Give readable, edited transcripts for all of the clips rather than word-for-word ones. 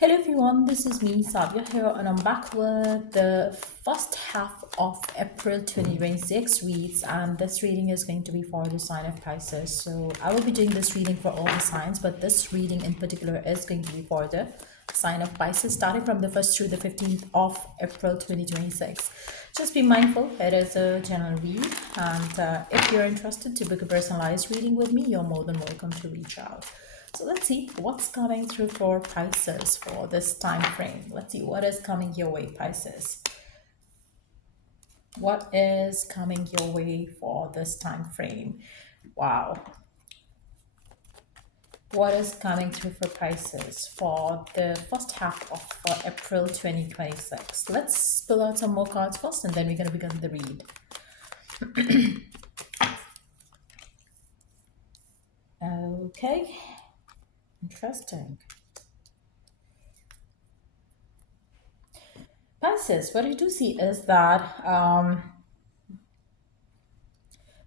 Hello everyone, this is me Sadia here and I'm back with the first half of April 2026 reads, and this reading is going to be for the sign of Pisces. So I will be doing this reading for all the signs, but this reading in particular is going to be for the sign of Pisces starting from the 1st through the 15th of April 2026. Just be mindful, it is a general read, and if you're interested to book a personalized reading with me, you're more than welcome to reach out. So let's see what's coming through for Pisces for this time frame. Let's see what is coming your way, Pisces. What is coming your way for this time frame? Wow. What is coming through for Pisces for the first half of April 2026? Let's pull out some more cards first and then we're going to begin the read. Okay. Interesting. Pisces, what I do see is that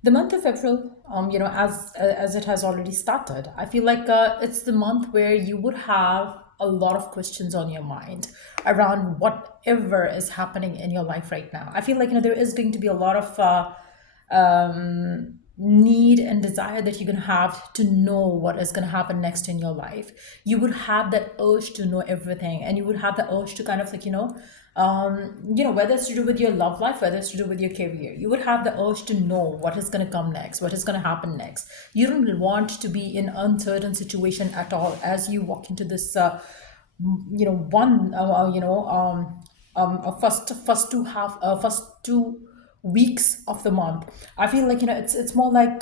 the month of April, as it has already started, I feel like it's the month where you would have a lot of questions on your mind around whatever is happening in your life right now. I feel like there is going to be a lot of need and desire that you're going to have to know what is going to happen next in your life. You would have that urge to know everything, and you would have the urge to kind of whether it's to do with your love life, whether it's to do with your career, you would have the urge to know what is going to come next, what is going to happen next. You don't want to be in uncertain situation at all as you walk into this one first 2 weeks of the month. I feel like it's more like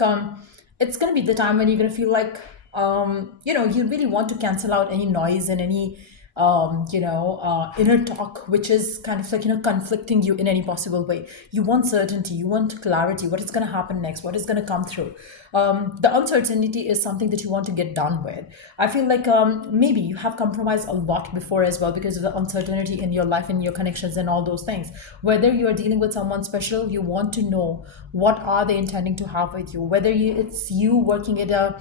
it's gonna be the time when you're gonna feel like you really want to cancel out any noise and any inner talk which is kind of like conflicting you in any possible way. You want certainty, you want clarity, what is going to happen next, what is going to come through. The uncertainty is something that you want to get done with. I feel like maybe you have compromised a lot before as well because of the uncertainty in your life and your connections and all those things. Whether you are dealing with someone special, you want to know what are they intending to have with you. Whether it's you working at a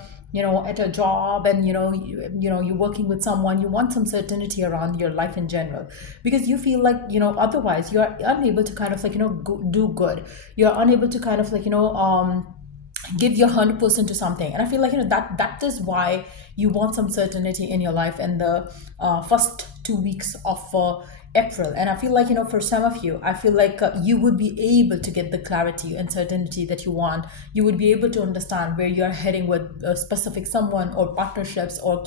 job, and you're working with someone, you want some certainty around your life in general, because you feel like otherwise you're unable to kind of do good. You're unable to kind of give your 100% to something. And I feel like that is why you want some certainty in your life in the first 2 weeks of April. And I feel like for some of you, I feel like you would be able to get the clarity and certainty that you want. You would be able to understand where you're heading with a specific someone or partnerships or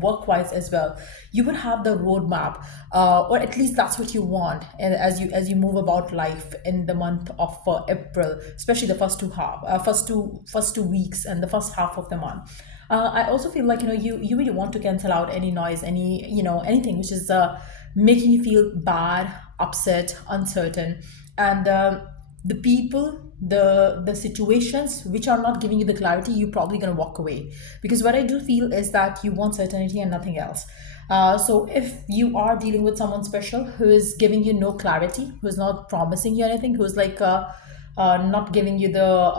work-wise as well. You would have the roadmap, or at least that's what you want. And as you move about life in the month of April, especially the first 2 weeks and the first half of the month. I also feel like you really want to cancel out any noise, anything which is making you feel bad, upset, uncertain, and the people, the situations which are not giving you the clarity, you're probably going to walk away. Because what I do feel is that you want certainty and nothing else. So if you are dealing with someone special who is giving you no clarity, who is not promising you anything, who's like not giving you the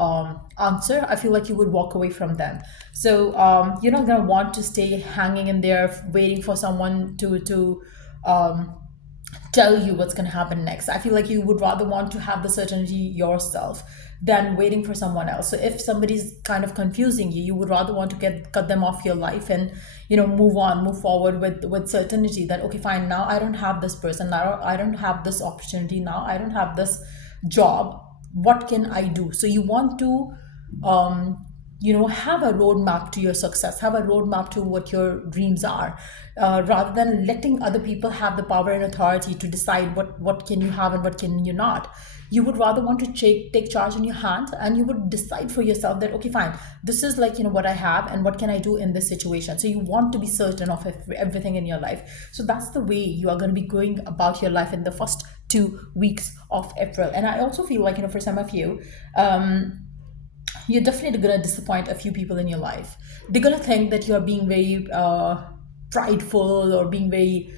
answer, I feel like you would walk away from them. So you're not going to want to stay hanging in there waiting for someone to tell you what's going to happen next. I feel like you would rather want to have the certainty yourself than waiting for someone else. So if somebody's kind of confusing you, you would rather want to cut them off your life and move forward with certainty that okay, fine, now I don't have this person, now I don't have this opportunity, now I don't have this job, what can I do? So you want to have a roadmap to your success, have a roadmap to what your dreams are, rather than letting other people have the power and authority to decide what can you have and what can you not. You would rather want to take charge in your hands, and you would decide for yourself that okay, fine, this is what I have and what can I do in this situation. So you want to be certain of everything in your life. So that's the way you are going to be going about your life in the first 2 weeks of April. And I also feel like for some of you, you're definitely going to disappoint a few people in your life. They're going to think that you're being very prideful, or being very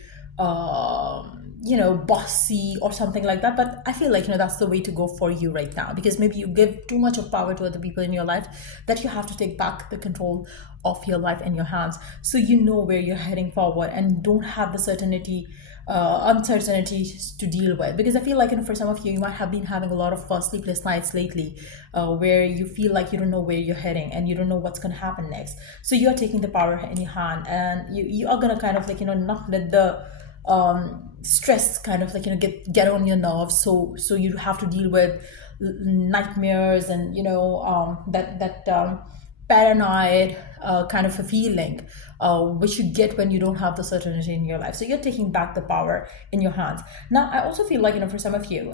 bossy or something like that. But I feel like, that's the way to go for you right now, because maybe you give too much of power to other people in your life, that you have to take back the control of your life in your hands, so you know where you're heading forward and don't have the uncertainty to deal with. Because I feel like, for some of you, you might have been having a lot of sleepless nights lately, where you feel like you don't know where you're heading and you don't know what's going to happen next. So you're taking the power in your hand, and you are going to kind of like, not let the stress kind of like, get on your nerves, so you have to deal with nightmares, and that paranoid kind of a feeling, which you get when you don't have the certainty in your life. So you're taking back the power in your hands. Now I also feel like, for some of you,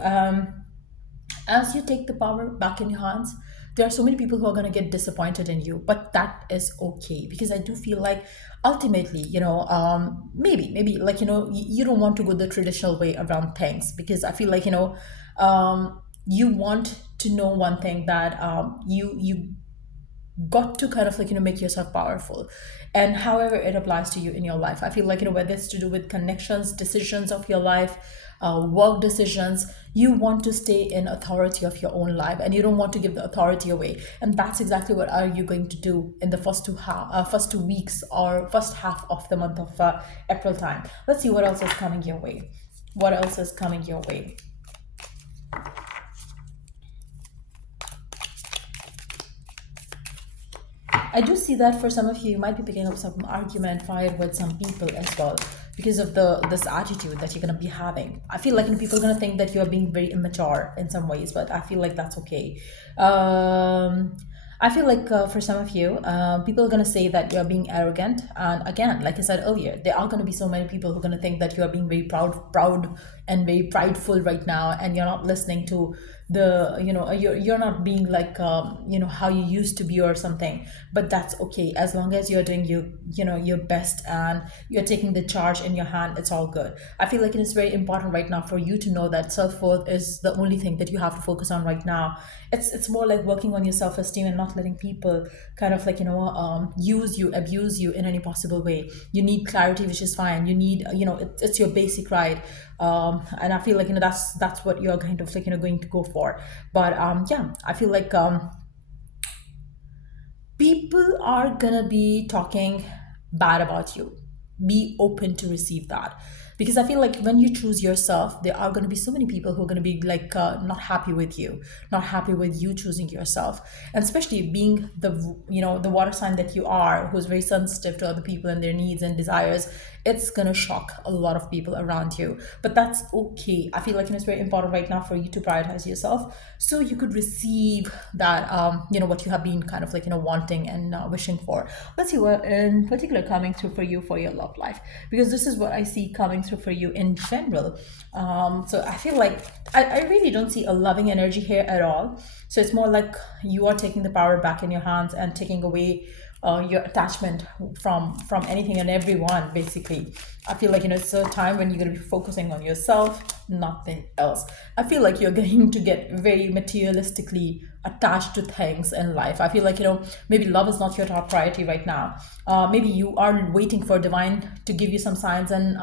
as you take the power back in your hands, there are so many people who are going to get disappointed in you, but that is okay, because I do feel like ultimately, maybe like, you don't want to go the traditional way around things, because I feel like, you want to know one thing, that you got to kind of like, make yourself powerful, and however it applies to you in your life. I feel like, whether it's to do with connections, decisions of your life, work decisions, you want to stay in authority of your own life, and you don't want to give the authority away. And that's exactly what are you going to do in the first 2 weeks or first half of the month of April time. Let's see what else is coming your way. What else is coming your way? I do see that for some of you, you might be picking up some argument fired with some people as well, because of this attitude that you're gonna be having. I feel like, people are gonna think that you are being very immature in some ways, but I feel like that's okay. I feel like, for some of you, people are gonna say that you're being arrogant, and again, like I said earlier, there are gonna be so many people who are gonna think that you are being very proud and very prideful right now, and you're not listening to you're not being like, how you used to be or something. But that's okay, as long as you're doing your best, and you're taking the charge in your hand, it's all good. I feel like it is very important right now for you to know that self-worth is the only thing that you have to focus on right now. It's more like working on your self-esteem, and not letting people kind of like, use you, abuse you in any possible way. You need clarity, which is fine. You need, it's your basic right. And I feel like, that's what you're kind of like, going to go for. But yeah, I feel like, people are gonna be talking bad about you. Be open to receive that, because I feel like when you choose yourself, there are going to be so many people who are going to be like, not happy with you, not happy with you choosing yourself. And especially being the water sign that you are, who's very sensitive to other people and their needs and desires, it's going to shock a lot of people around you. But that's okay. I feel like, it's very important right now for you to prioritize yourself, so you could receive that, what you have been kind of like, wanting and wishing for. Let's see what in particular coming through for you for your love life, because this is what I see coming through for you in general. So I feel like I really don't see a loving energy here at all. So it's more like you are taking the power back in your hands and taking away your attachment from anything and everyone, basically. I feel like, it's a time when you're going to be focusing on yourself, nothing else. I feel like you're going to get very materialistically attached to things in life. I feel like, maybe love is not your top priority right now. Maybe you are waiting for divine to give you some signs and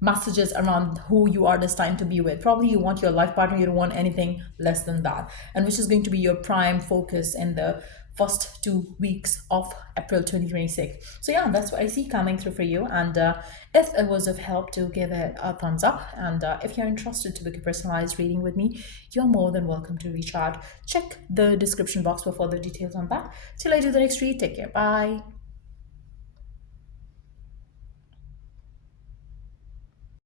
messages around who you are destined to be with. Probably you want your life partner, you don't want anything less than that, and which is going to be your prime focus in the first 2 weeks of April 2026. So yeah, that's what I see coming through for you. And if it was of help, to give it a thumbs up. And if you're interested to book a personalized reading with me, you're more than welcome to reach out. Check the description box for further details on that. Till I do the next read, take care. Bye.